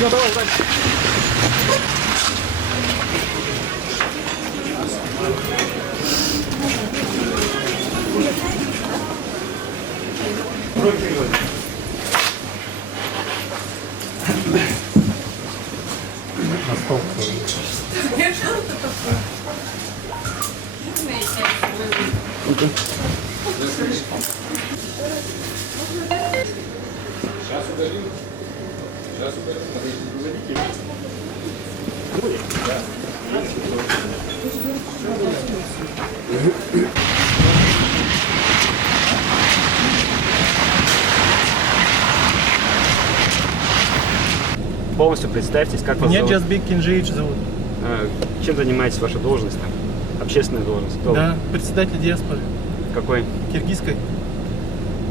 Все, давай дальше. На стол. Сейчас удалим. Сейчас удалим. Полностью представьтесь, как вас Меня зовут? Джазбек Кинжиевич зовут. Чем занимаетесь, ваша должность там? Общественная должность? Кто вы? Да, председатель диаспоры Какой? киргизской.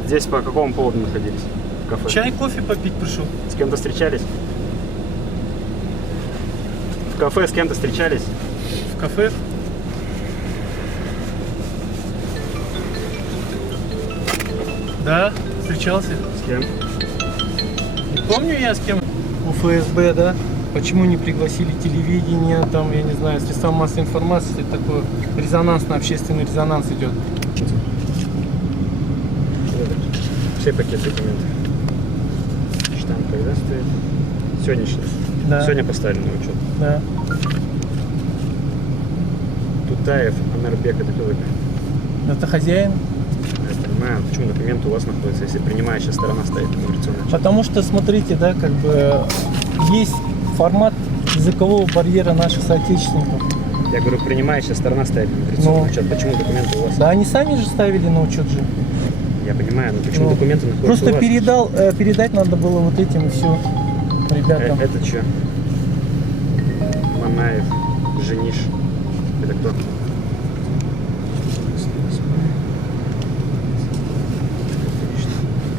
Здесь по какому поводу находились? В кафе? Чай, кофе попить пришел. С кем-то встречались? В кафе с кем-то встречались? В кафе. Да, встречался. С кем? Не помню я с кем. У ФСБ, да? Почему не пригласили телевидение, там, я не знаю, средства массовой информации, это такой резонансный, общественный резонанс идет. Все пакеты документов. Штамп когда стоит? Сегодняшний. Да. Сегодня поставили на учет. Да. Тутаев, Анарбек, это кто такой? Это хозяин. Я понимаю, почему документы у вас находятся, если принимающая сторона стоит на миграционной части? Потому что, смотрите, да, как бы есть формат языкового барьера наших соотечественников. Я говорю, принимающая сторона стоит на миграционный Ну. учет. Почему документы у вас? Да, они сами же ставили на учет же. Я понимаю, но почему Ну, документы находятся Просто у вас? передать надо было вот этим и все ребятам. Это что? Манаев, Жениш. Это кто?